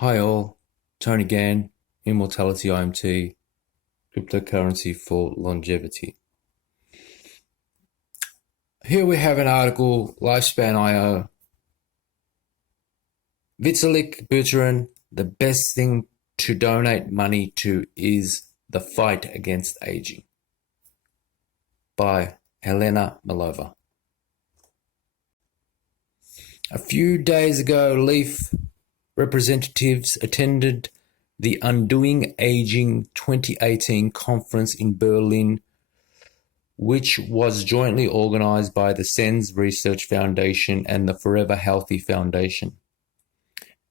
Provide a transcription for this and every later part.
Hi all, Tony Gann, Immortality IMT, cryptocurrency for longevity. Here we have an article, Lifespan.io. Vitalik Buterin, the best thing to donate money to is the fight against aging, by Helena Milova. A few days ago, Leaf representatives attended the Undoing Aging 2018 conference in Berlin, which was jointly organized by the SENS Research Foundation and the Forever Healthy Foundation.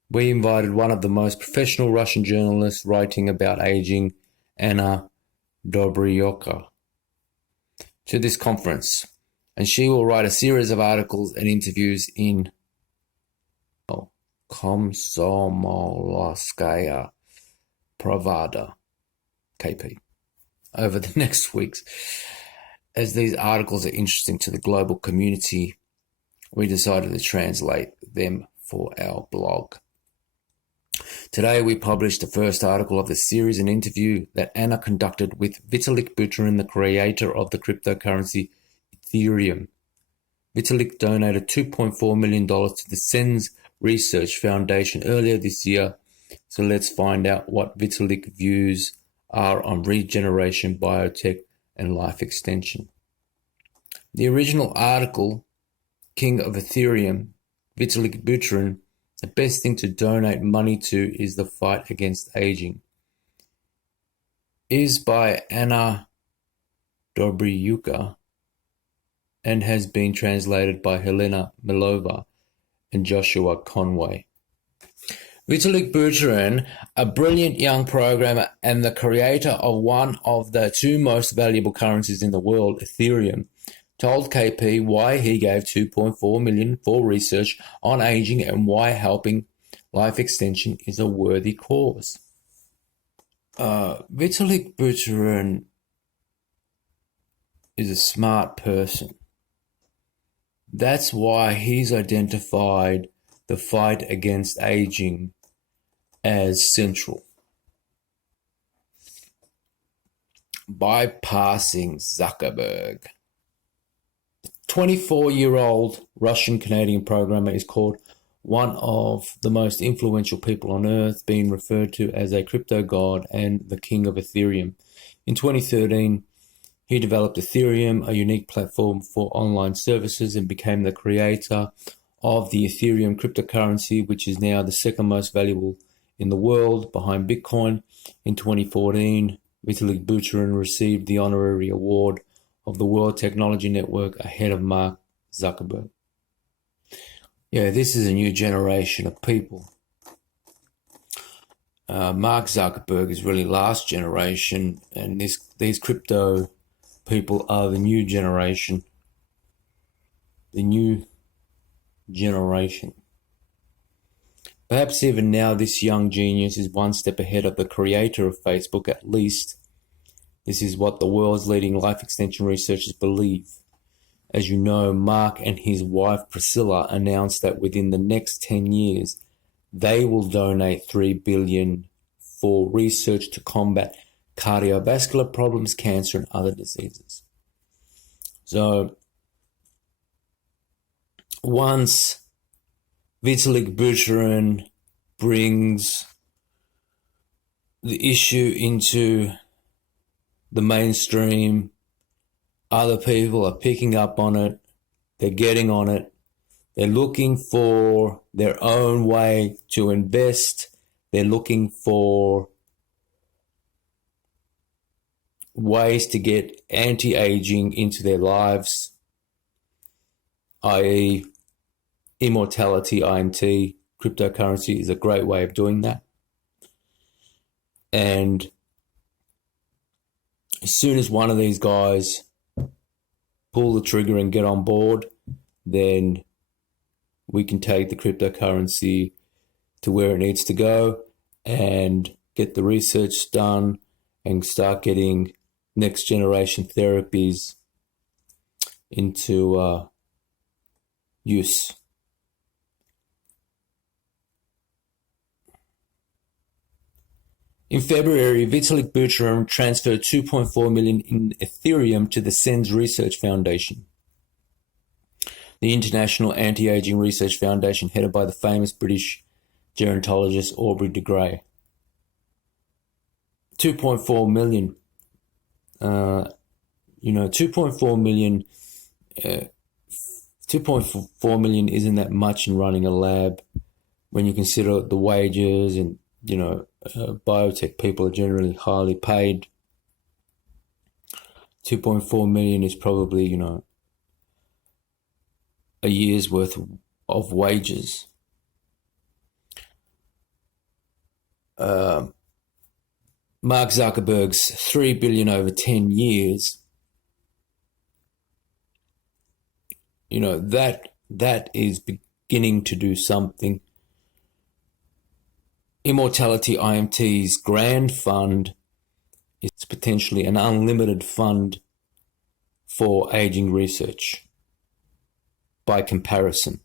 We invited one of the most professional Russian journalists writing about aging, Anna Dobryuka, to this conference, and she will write a series of articles and interviews in Komsomolskaya Pravda, KP, over the next weeks. As these articles are interesting to the global community, we decided to translate them for our blog. Today we published the first article of the series, an interview that Anna conducted with Vitalik Buterin, the creator of the cryptocurrency Ethereum. Vitalik donated $2.4 million to the SENS Research Foundation earlier this year, so let's find out what Vitalik's views are on regeneration, biotech, and life extension. The original article, King of Ethereum, Vitalik Buterin, the best thing to donate money to is the fight against aging, is by Anna Dobryuka and has been translated by Helena Milova and Joshua Conway. Vitalik Buterin, a brilliant young programmer and the creator of one of the two most valuable currencies in the world, Ethereum, told KP why he gave $2.4 million for research on aging and why helping life extension is a worthy cause. Vitalik Buterin is a smart person. That's why he's identified the fight against aging as central. Bypassing Zuckerberg. The 24-year-old Russian-Canadian programmer is called one of the most influential people on earth, being referred to as a crypto god and the king of Ethereum. In 2013, he developed Ethereum, a unique platform for online services, and became the creator of the Ethereum cryptocurrency, which is now the second most valuable in the world, behind Bitcoin. In 2014, Vitalik Buterin received the honorary award of the World Technology Network ahead of Mark Zuckerberg. Yeah, this is a new generation of people. Mark Zuckerberg is really last generation, and these crypto people are the new generation. The new generation. Perhaps even now this young genius is one step ahead of the creator of Facebook. At least this is what the world's leading life extension researchers believe. As you know, Mark and his wife Priscilla announced that within the next 10 years, they will donate $3 billion for research to combat cardiovascular problems, cancer, and other diseases. So once Vitalik Buterin brings the issue into the mainstream, other people are picking up on it, they're getting on it, they're looking for their own way to invest, they're looking for ways to get anti-aging into their lives, i.e. Immortality IMT cryptocurrency is a great way of doing that. And as soon as one of these guys pull the trigger and get on board, then we can take the cryptocurrency to where it needs to go and get the research done and start getting next generation therapies into use. In February, Vitalik Buterin transferred $2.4 million in Ethereum to the SENS Research Foundation, the International Anti-Aging Research Foundation, headed by the famous British gerontologist Aubrey de Grey. 2.4 million. 2.4 million. 2.4 million isn't that much in running a lab when you consider the wages and, biotech people are generally highly paid. 2.4 million is probably, a year's worth of wages. Mark Zuckerberg's $3 billion over 10 years. That is beginning to do something. Immortality IMT's grand fund is potentially an unlimited fund for aging research by comparison,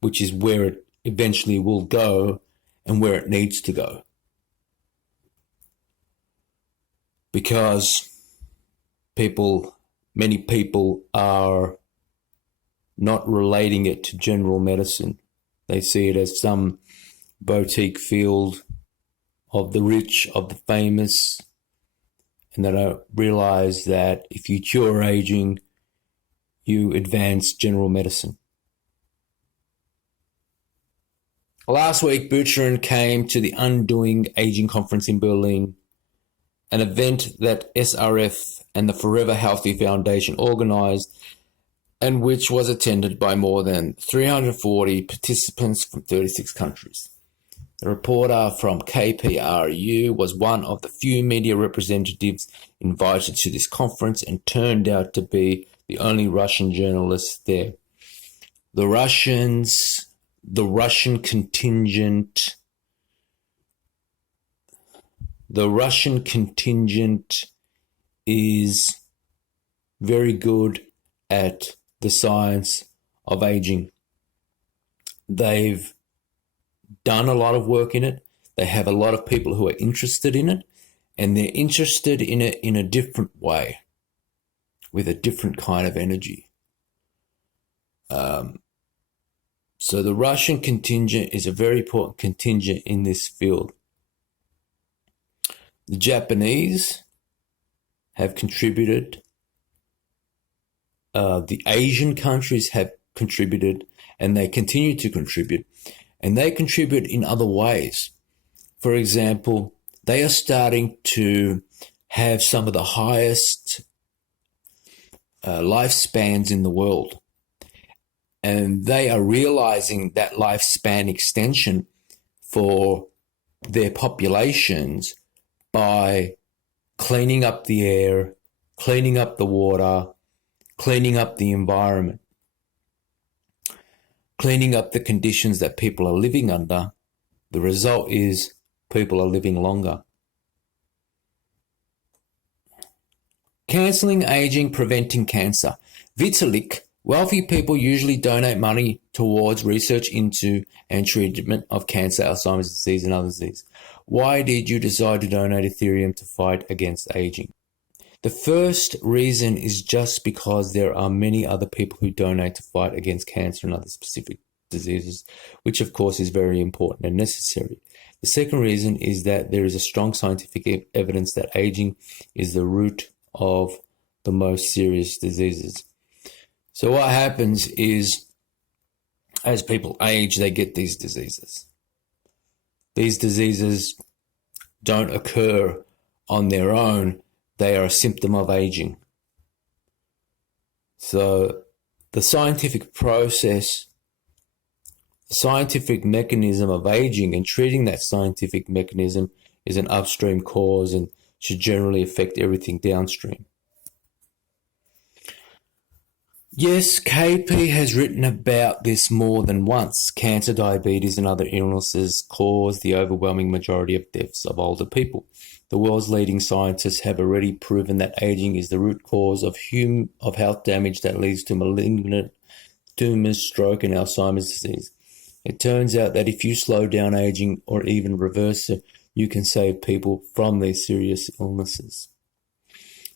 which is where it eventually will go and where it needs to go. Because many people are not relating it to general medicine. They see it as some boutique field of the rich, of the famous, and they don't realize that if you cure aging, you advance general medicine. Last week, Buterin came to the Undoing Aging Conference in Berlin, an event that SRF and the Forever Healthy Foundation organized, and which was attended by more than 340 participants from 36 countries. The reporter from KPRU was one of the few media representatives invited to this conference and turned out to be the only Russian journalist there. The Russian contingent is very good at the science of aging. They've done a lot of work in it. They have a lot of people who are interested in it, and they're interested in it in a different way, with a different kind of energy. So the Russian contingent is a very important contingent in this field. The Japanese have contributed. The Asian countries have contributed, and they continue to contribute. And they contribute in other ways. For example, they are starting to have some of the highest lifespans in the world. And they are realizing that lifespan extension for their populations by cleaning up the air, cleaning up the water, cleaning up the environment, cleaning up the conditions that people are living under. The result is people are living longer. Cancelling aging, preventing cancer. Vitalik, wealthy people usually donate money towards research into and treatment of cancer, Alzheimer's disease, and other diseases. Why did you decide to donate Ethereum to fight against aging? The first reason is just because there are many other people who donate to fight against cancer and other specific diseases, which of course is very important and necessary. The second reason is that there is a strong scientific evidence that aging is the root of the most serious diseases. So what happens is, as people age, they get these diseases. These diseases don't occur on their own. They are a symptom of aging. So the scientific process, the scientific mechanism of aging and treating that scientific mechanism is an upstream cause and should generally affect everything downstream. Yes, KP has written about this more than once. Cancer, diabetes, and other illnesses cause the overwhelming majority of deaths of older people. The world's leading scientists have already proven that aging is the root cause of health damage that leads to malignant tumors, stroke, and Alzheimer's disease. It turns out that if you slow down aging or even reverse it, you can save people from these serious illnesses.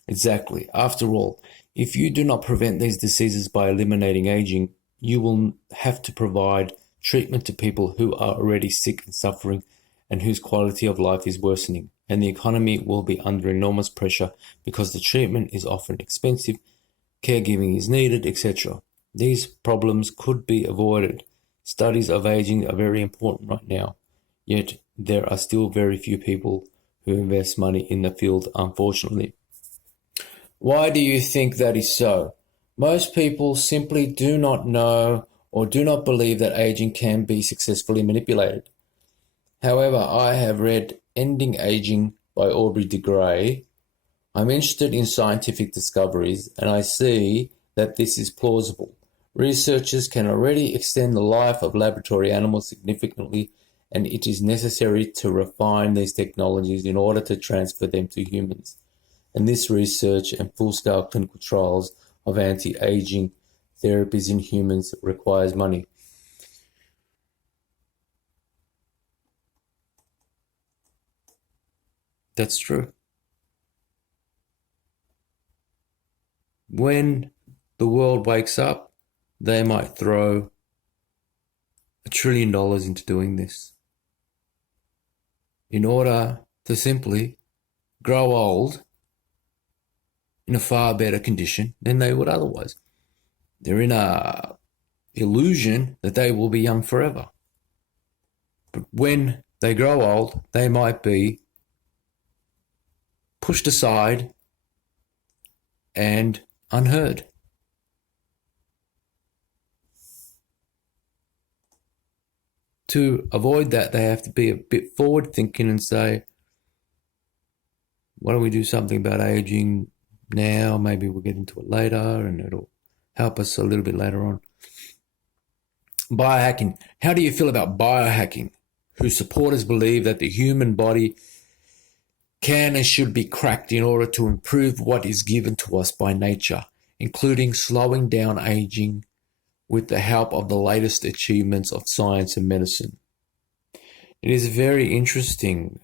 Exactly. After all, if you do not prevent these diseases by eliminating aging, you will have to provide treatment to people who are already sick and suffering and whose quality of life is worsening, and the economy will be under enormous pressure because the treatment is often expensive, caregiving is needed, etc. These problems could be avoided. Studies of aging are very important right now, yet there are still very few people who invest money in the field, unfortunately. Why do you think that is so? Most people simply do not know or do not believe that aging can be successfully manipulated. However, I have read Ending Aging by Aubrey de Grey. I'm interested in scientific discoveries, and I see that this is plausible. Researchers can already extend the life of laboratory animals significantly, and it is necessary to refine these technologies in order to transfer them to humans. And this research and full-scale clinical trials of anti-aging therapies in humans requires money. That's true. When the world wakes up, they might throw $1 trillion into doing this in order to simply grow old in a far better condition than they would otherwise. They're in a illusion that they will be young forever. But when they grow old, they might be pushed aside and unheard. To avoid that, they have to be a bit forward thinking and say, why don't we do something about aging now? Maybe we'll get into it later and it'll help us a little bit later on. Biohacking. How do you feel about biohacking, whose supporters believe that the human body can and should be cracked in order to improve what is given to us by nature, including slowing down aging with the help of the latest achievements of science and medicine? It is very interesting,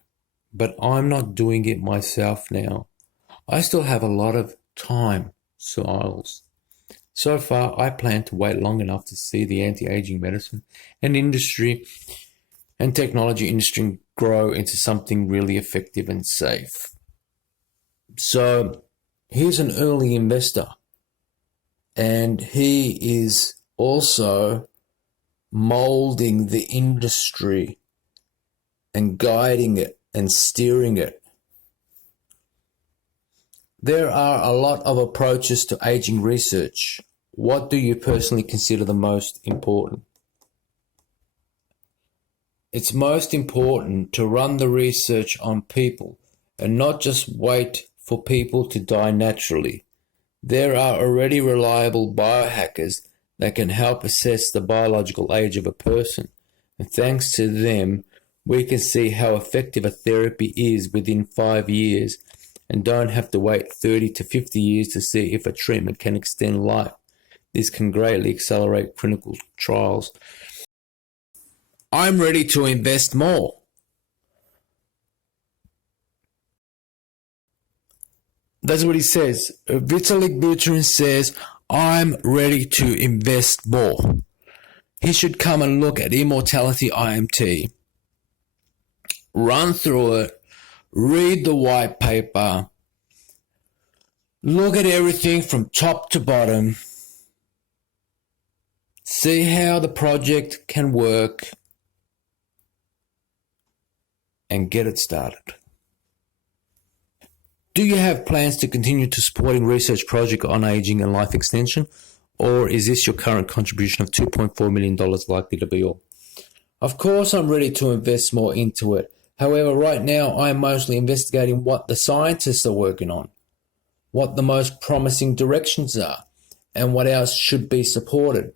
but I'm not doing it myself now. I still have a lot of time, Siles. So far, I plan to wait long enough to see the anti-aging medicine and industry and technology industry grow into something really effective and safe. So here's an early investor, and he is also molding the industry and guiding it and steering it. There are a lot of approaches to aging research. What do you personally consider the most important? It's most important to run the research on people and not just wait for people to die naturally. There are already reliable biohackers that can help assess the biological age of a person, and thanks to them, we can see how effective a therapy is within 5 years and don't have to wait 30 to 50 years to see if a treatment can extend life. This can greatly accelerate clinical trials. I'm ready to invest more. That's what he says. Vitalik Buterin says, I'm ready to invest more. He should come and look at Immortality IMT. Run through it. Read the white paper. Look at everything from top to bottom. See how the project can work. And get it started. Do you have plans to continue to supporting research project on aging and life extension, or is this your current contribution of $2.4 million likely to be all? Of course I'm ready to invest more into it. However, right now I'm mostly investigating what the scientists are working on, what the most promising directions are, and what else should be supported.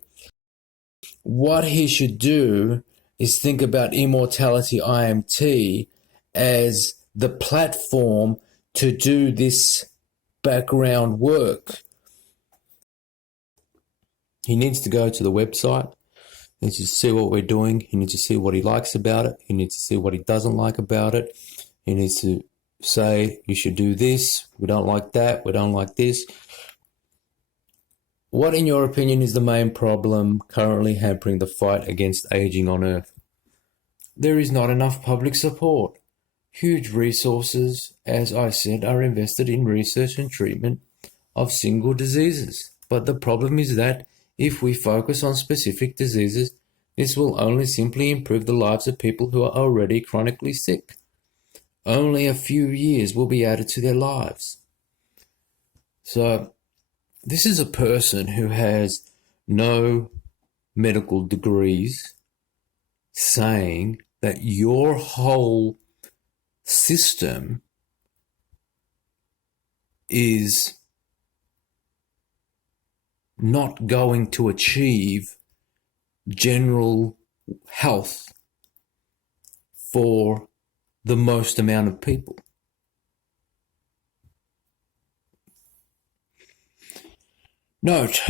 What he should do is think about Immortality IMT as the platform to do this background work. He needs to go to the website, He needs to see what we're doing. He needs to see what he likes about it. He needs to see what he doesn't like about it. He needs to say, you should do this. We don't like that. We don't like this. What, in your opinion, is the main problem currently hampering the fight against aging on Earth? There is not enough public support. Huge resources, as I said, are invested in research and treatment of single diseases. But the problem is that if we focus on specific diseases, this will only simply improve the lives of people who are already chronically sick. Only a few years will be added to their lives. So, this is a person who has no medical degrees saying that your whole system is not going to achieve general health for the most amount of people. Note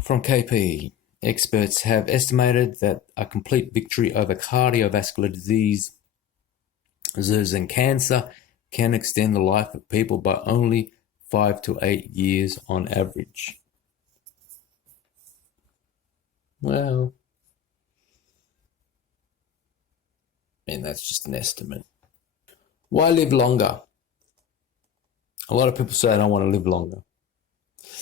from KP, experts have estimated that a complete victory over cardiovascular diseases and cancer can extend the life of people by only 5 to 8 years on average. Well, that's just an estimate. Why live longer? A lot of people say I don't want to live longer.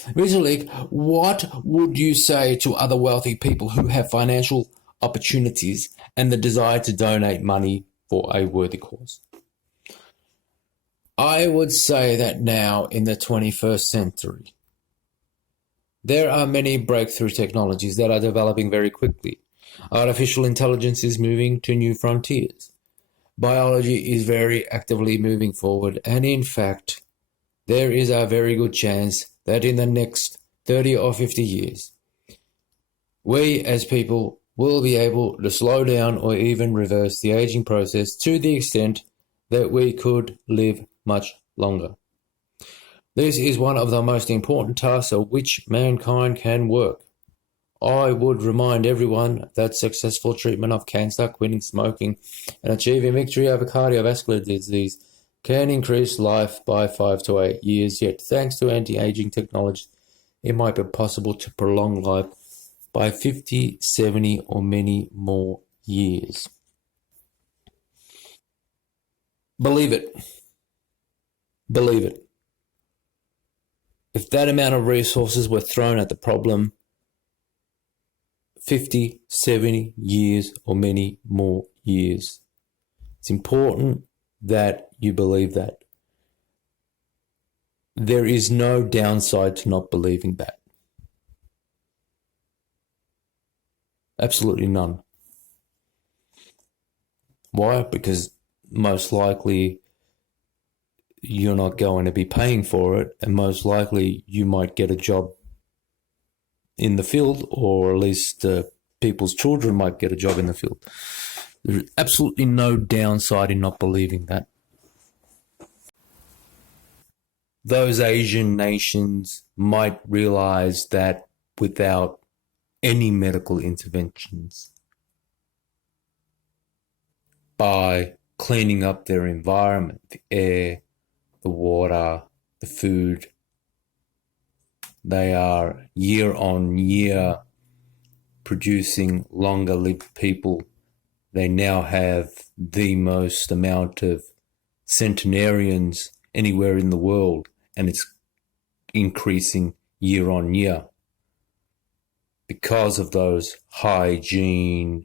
Vitalik, what would you say to other wealthy people who have financial opportunities and the desire to donate money for a worthy cause? I would say that now in the 21st century, there are many breakthrough technologies that are developing very quickly. Artificial intelligence is moving to new frontiers. Biology is very actively moving forward, and in fact, there is a very good chance that in the next 30 or 50 years, we as people will be able to slow down or even reverse the aging process to the extent that we could live much longer. This is one of the most important tasks of which mankind can work. I would remind everyone that successful treatment of cancer, quitting smoking, and achieving victory over cardiovascular disease can increase life by 5 to 8 years, yet thanks to anti-aging technology, it might be possible to prolong life by 50, 70, or many more years. Believe it. Believe it. If that amount of resources were thrown at the problem, 50, 70 years, or many more years. It's important that you believe that. There is no downside to not believing that. Absolutely none. Why? Because most likely you're not going to be paying for it, and most likely you might get a job in the field, or at least people's children might get a job in the field. There's absolutely no downside in not believing that. Those Asian nations might realize that without any medical interventions, by cleaning up their environment, the air, the water, the food, they are year on year producing longer lived people. They now have the most amount of centenarians anywhere in the world, and it's increasing year on year because of those hygiene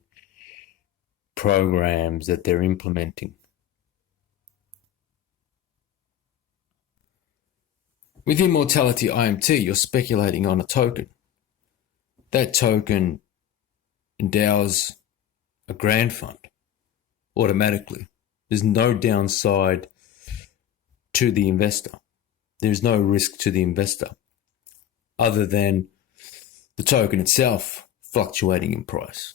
programs that they're implementing. With Immortality IMT, you're speculating on a token. That token endows a grant fund automatically. There's no downside to the investor. There's no risk to the investor other than the token itself fluctuating in price,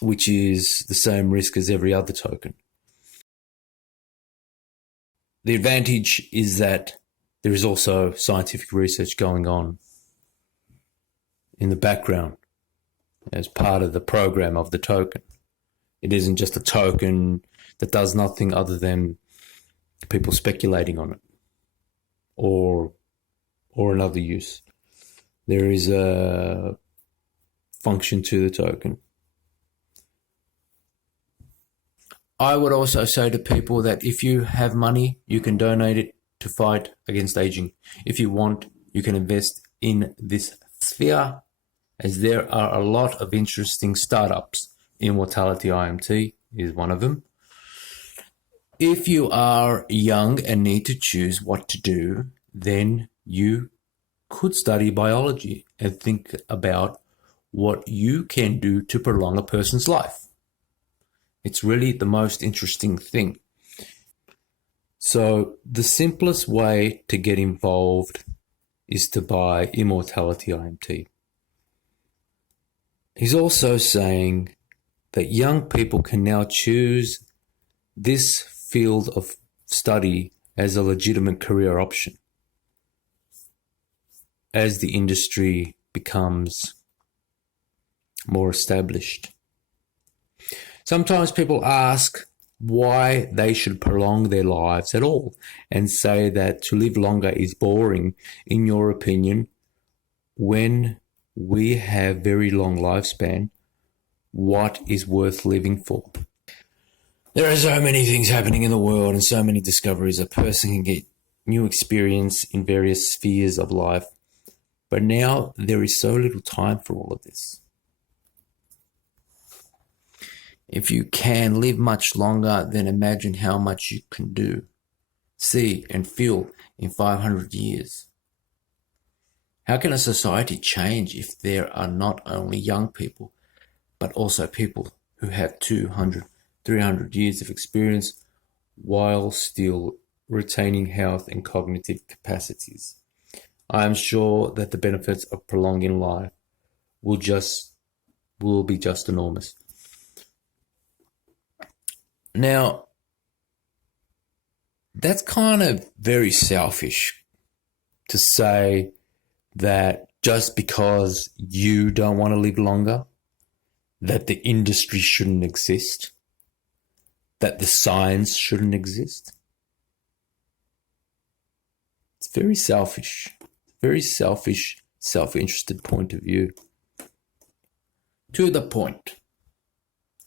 which is the same risk as every other token. The advantage is that there is also scientific research going on in the background as part of the program of the token. It isn't just a token that does nothing other than people speculating on it or another use. There is a function to the token. I would also say to people that if you have money, you can donate it to fight against aging. If you want, you can invest in this sphere, as there are a lot of interesting startups. Immortality IMT is one of them. If you are young and need to choose what to do, then you could study biology and think about what you can do to prolong a person's life. It's really the most interesting thing. So the simplest way to get involved is to buy Immortality IMT. He's also saying that young people can now choose this field of study as a legitimate career option as the industry becomes more established. Sometimes people ask why they should prolong their lives at all and say that to live longer is boring. In your opinion, when we have very long lifespan, what is worth living for? There are so many things happening in the world and so many discoveries. A person can get new experience in various spheres of life, but now there is so little time for all of this. If you can live much longer, then imagine how much you can do, see and feel in 500 years. How can a society change if there are not only young people, but also people who have 200, 300 years of experience while still retaining health and cognitive capacities? I am sure that the benefits of prolonging life will be just enormous. Now, that's kind of very selfish to say that just because you don't want to live longer, that the industry shouldn't exist, that the science shouldn't exist. It's very selfish, self-interested point of view. To the point,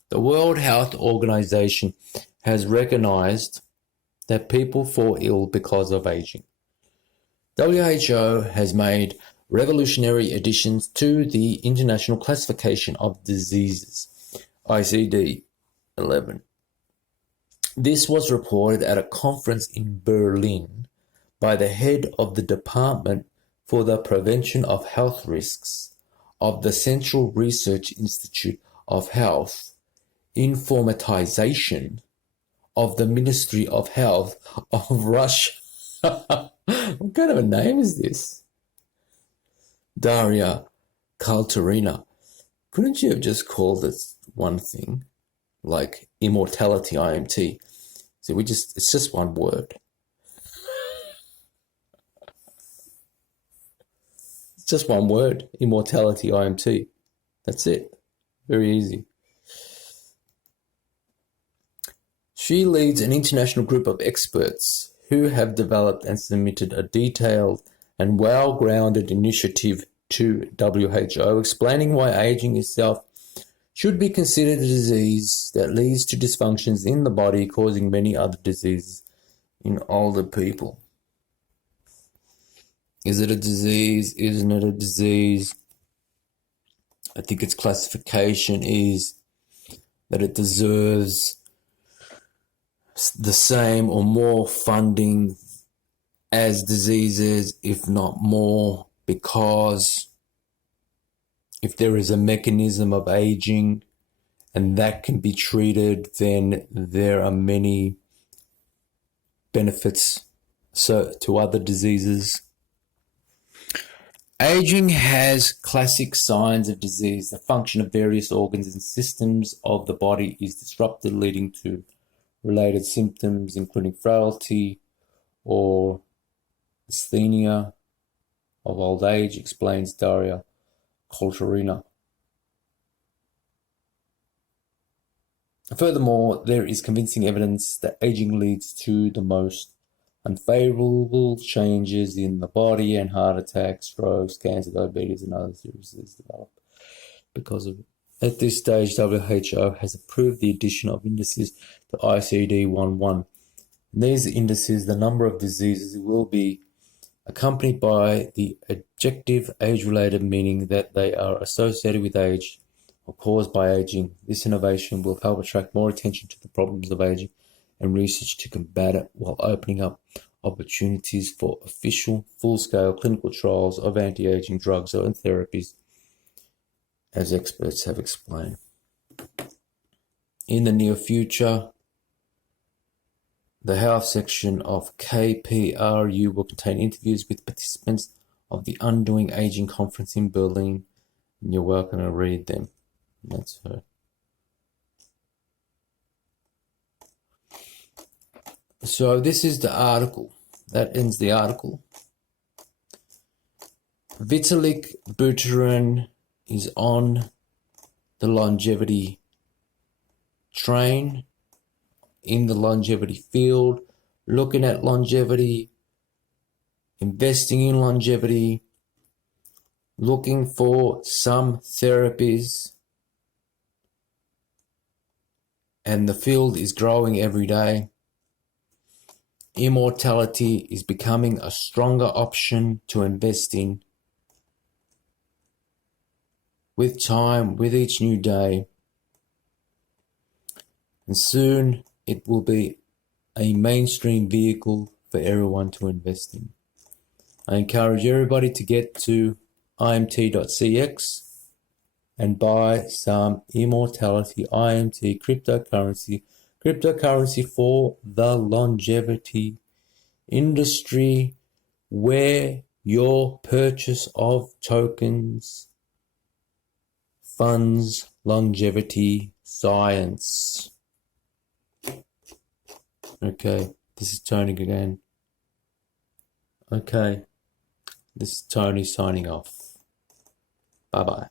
the World Health Organization has recognized that people fall ill because of aging. WHO has made revolutionary additions to the International Classification of Diseases, ICD-11. This was reported at a conference in Berlin by the head of the Department for the Prevention of Health Risks of the Central Research Institute of Health Informatization of the Ministry of Health of Russia. What kind of a name is this? Daria Kalterina. Couldn't you have just called it one thing, like Immortality IMT? So it's just one word. It's just one word, Immortality IMT. That's it. Very easy. She leads an international group of experts who have developed and submitted a detailed and well-grounded initiative to WHO explaining why aging itself should be considered a disease that leads to dysfunctions in the body, causing many other diseases in older people. Is it a disease? Isn't it a disease? I think its classification is that it deserves the same or more funding as diseases, if not more, because if there is a mechanism of aging and that can be treated, then there are many benefits to other diseases. Aging has classic signs of disease. The function of various organs and systems of the body is disrupted, leading to related symptoms, including frailty or asthenia of old age, explains Daria Kolterina. Furthermore, there is convincing evidence that aging leads to the most unfavorable changes in the body, and heart attacks, strokes, cancer, diabetes, and other diseases develop because of it. At this stage, WHO has approved the addition of indices to ICD-11. In these indices, the number of diseases will be accompanied by the adjective age-related, meaning that they are associated with age or caused by aging. This innovation will help attract more attention to the problems of aging and research to combat it, while opening up opportunities for official, full-scale clinical trials of anti-aging drugs and therapies, as experts have explained. In the near future, the health section of KPRU will contain interviews with participants of the Undoing Aging Conference in Berlin, and you're welcome to read them. That's her. So this is the article. That ends the article. Vitalik Buterin is on the longevity train, in the longevity field, looking at longevity, investing in longevity, looking for some therapies, and the field is growing every day. Immortality is becoming a stronger option to invest in with time, with each new day. And soon it will be a mainstream vehicle for everyone to invest in. I encourage everybody to get to imt.cx and buy some Immortality IMT cryptocurrency for the longevity industry, where your purchase of tokens funds longevity science. Okay, this is Tony again. Okay, this is Tony signing off. Bye-bye.